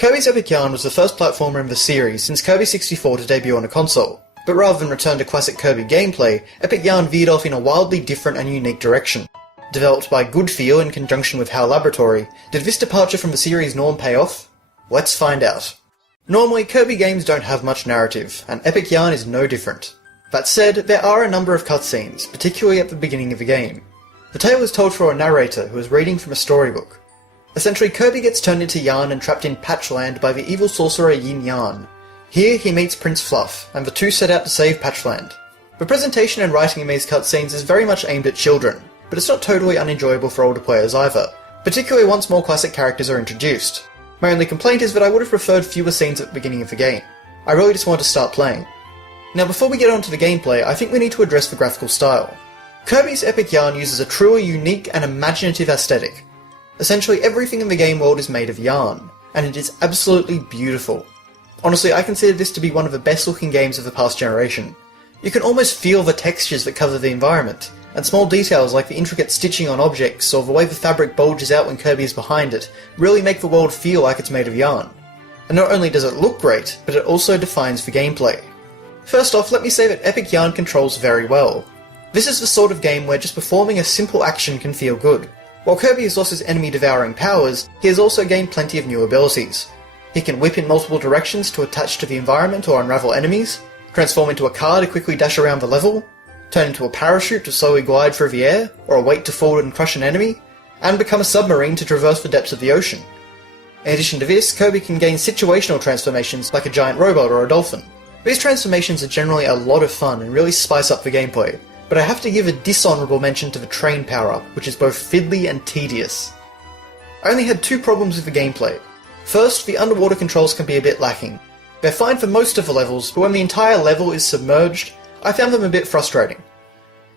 Kirby's Epic Yarn was the first platformer in the series since Kirby 64 to debut on a console, but rather than return to classic Kirby gameplay, Epic Yarn veered off in a wildly different and unique direction. Developed by Goodfeel in conjunction with HAL Laboratory, did this departure from the series norm pay off? Let's find out. Normally, Kirby games don't have much narrative, and Epic Yarn is no different. That said, there are a number of cutscenes, particularly at the beginning of the game. The tale is told through a narrator who is reading from a storybook. Essentially, Kirby gets turned into Yarn and trapped in Patchland by the evil sorcerer Yin Yarn. Here, he meets Prince Fluff, and the two set out to save Patchland. The presentation and writing in these cutscenes is very much aimed at children, but it's not totally unenjoyable for older players either, particularly once more classic characters are introduced. My only complaint is that I would have preferred fewer scenes at the beginning of the game. I really just want to start playing. Now before we get on to the gameplay, I think we need to address the graphical style. Kirby's Epic Yarn uses a truly unique and imaginative aesthetic. Essentially everything in the game world is made of yarn, and it is absolutely beautiful. Honestly, I consider this to be one of the best looking games of the past generation. You can almost feel the textures that cover the environment, and small details like the intricate stitching on objects or the way the fabric bulges out when Kirby is behind it really make the world feel like it's made of yarn. And not only does it look great, but it also defines the gameplay. First off, let me say that Epic Yarn controls very well. This is the sort of game where just performing a simple action can feel good. While Kirby has lost his enemy-devouring powers, he has also gained plenty of new abilities. He can whip in multiple directions to attach to the environment or unravel enemies, transform into a car to quickly dash around the level, turn into a parachute to slowly glide through the air, or a weight to forward and crush an enemy, and become a submarine to traverse the depths of the ocean. In addition to this, Kirby can gain situational transformations like a giant robot or a dolphin. These transformations are generally a lot of fun and really spice up the gameplay, but I have to give a dishonourable mention to the train power-up, which is both fiddly and tedious. I only had two problems with the gameplay. First, the underwater controls can be a bit lacking. They're fine for most of the levels, but when the entire level is submerged, I found them a bit frustrating.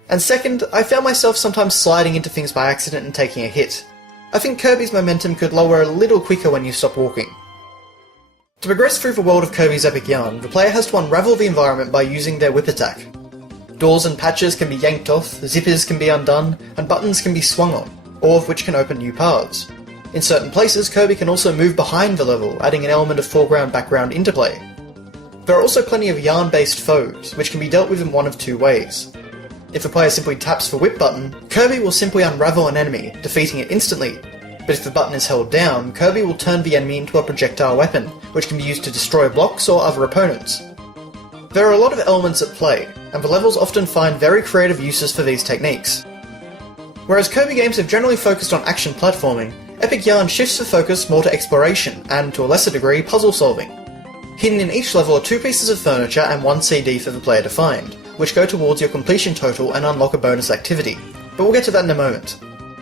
And second, I found myself sometimes sliding into things by accident and taking a hit. I think Kirby's momentum could lower a little quicker when you stop walking. To progress through the world of Kirby's Epic Yarn, the player has to unravel the environment by using their whip attack. Doors and patches can be yanked off, zippers can be undone, and buttons can be swung on, all of which can open new paths. In certain places, Kirby can also move behind the level, adding an element of foreground-background interplay. There are also plenty of yarn-based foes, which can be dealt with in one of two ways. If the player simply taps the whip button, Kirby will simply unravel an enemy, defeating it instantly, but if the button is held down, Kirby will turn the enemy into a projectile weapon, which can be used to destroy blocks or other opponents. There are a lot of elements at play, and the levels often find very creative uses for these techniques. Whereas Kirby games have generally focused on action platforming, Epic Yarn shifts the focus more to exploration, and to a lesser degree, puzzle solving. Hidden in each level are two pieces of furniture and one CD for the player to find, which go towards your completion total and unlock a bonus activity, but we'll get to that in a moment.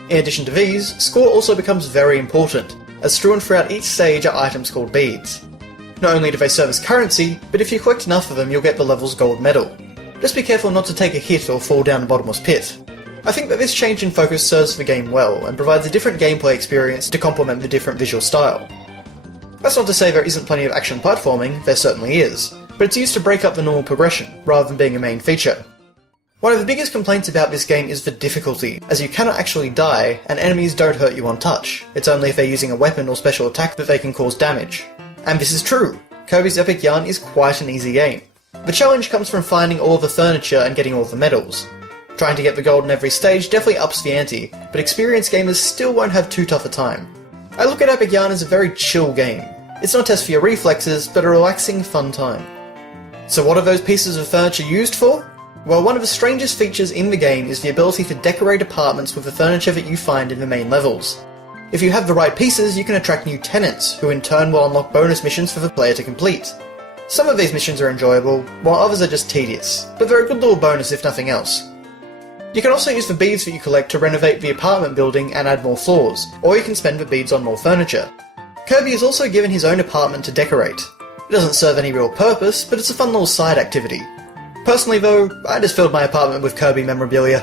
In addition to these, score also becomes very important, as strewn throughout each stage are items called beads. Not only do they serve as currency, but if you collect enough of them you'll get the level's gold medal. Just be careful not to take a hit or fall down a bottomless pit. I think that this change in focus serves the game well, and provides a different gameplay experience to complement the different visual style. That's not to say there isn't plenty of action platforming, there certainly is, but it's used to break up the normal progression, rather than being a main feature. One of the biggest complaints about this game is the difficulty, as you cannot actually die, and enemies don't hurt you on touch. It's only if they're using a weapon or special attack that they can cause damage. And this is true. Kirby's Epic Yarn is quite an easy game. The challenge comes from finding all of the furniture and getting all of the medals. Trying to get the gold in every stage definitely ups the ante, but experienced gamers still won't have too tough a time. I look at Epic Yarn as a very chill game. It's not a test for your reflexes, but a relaxing, fun time. So what are those pieces of furniture used for? Well, one of the strangest features in the game is the ability to decorate apartments with the furniture that you find in the main levels. If you have the right pieces, you can attract new tenants, who in turn will unlock bonus missions for the player to complete. Some of these missions are enjoyable, while others are just tedious, but they're a good little bonus if nothing else. You can also use the beads that you collect to renovate the apartment building and add more floors, or you can spend the beads on more furniture. Kirby is also given his own apartment to decorate. It doesn't serve any real purpose, but it's a fun little side activity. Personally though, I just filled my apartment with Kirby memorabilia.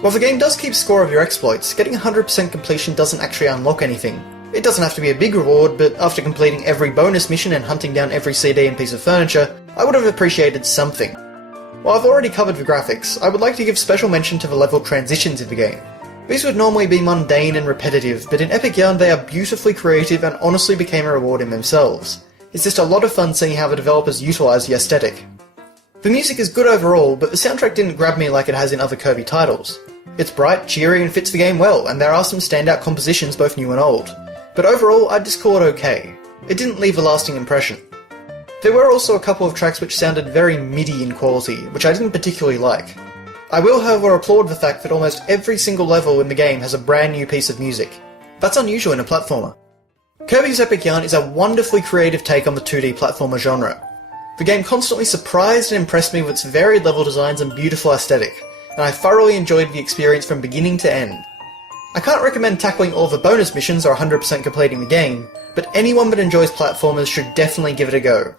While the game does keep score of your exploits, getting 100% completion doesn't actually unlock anything. It doesn't have to be a big reward, but after completing every bonus mission and hunting down every CD and piece of furniture, I would have appreciated something. While I've already covered the graphics, I would like to give special mention to the level transitions in the game. These would normally be mundane and repetitive, but in Epic Yarn they are beautifully creative and honestly became a reward in themselves. It's just a lot of fun seeing how the developers utilise the aesthetic. The music is good overall, but the soundtrack didn't grab me like it has in other Kirby titles. It's bright, cheery, and fits the game well, and there are some standout compositions both new and old. But overall, I'd just call it okay. It didn't leave a lasting impression. There were also a couple of tracks which sounded very MIDI in quality, which I didn't particularly like. I will however applaud the fact that almost every single level in the game has a brand new piece of music. That's unusual in a platformer. Kirby's Epic Yarn is a wonderfully creative take on the 2D platformer genre. The game constantly surprised and impressed me with its varied level designs and beautiful aesthetic, and I thoroughly enjoyed the experience from beginning to end. I can't recommend tackling all the bonus missions or 100% completing the game, but anyone that enjoys platformers should definitely give it a go.